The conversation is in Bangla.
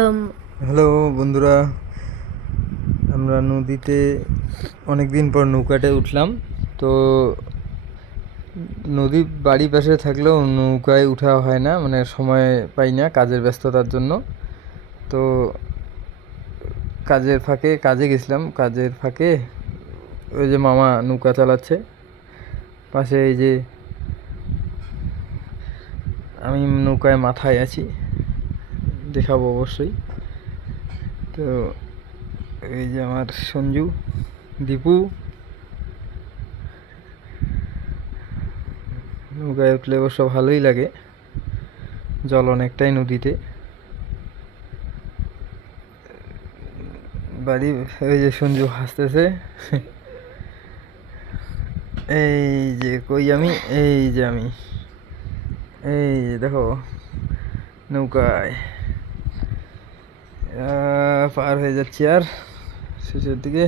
হ্যালো বন্ধুরা, আমরা নদীতে অনেক দিন পর নৌকাতে উঠলাম। তো নদী বাড়ির পাশে থাকলেও নৌকায় উঠা হয় না, মানে সময় পাই না কাজের ব্যস্ততার জন্য। তো কাজে গেছিলাম, কাজের ফাঁকে ওই যে মামা নৌকা চালাচ্ছে পাশে, এই যে আমি নৌকায় মাথায় আছি, দেখাবো অবশ্যই। তো এই যে আমার সঞ্জু, দীপু। নৌকায় উঠলে অবশ্য ভালোই লাগে, জল অনেকটাই নদীতে। বাড়ি ওই যে সঞ্জু হাসতেছে। এই যে কই আমি, এই যে আমি, এই যে দেখো নৌকায় পার হয়ে যাচ্ছি আর শেষের দিকে।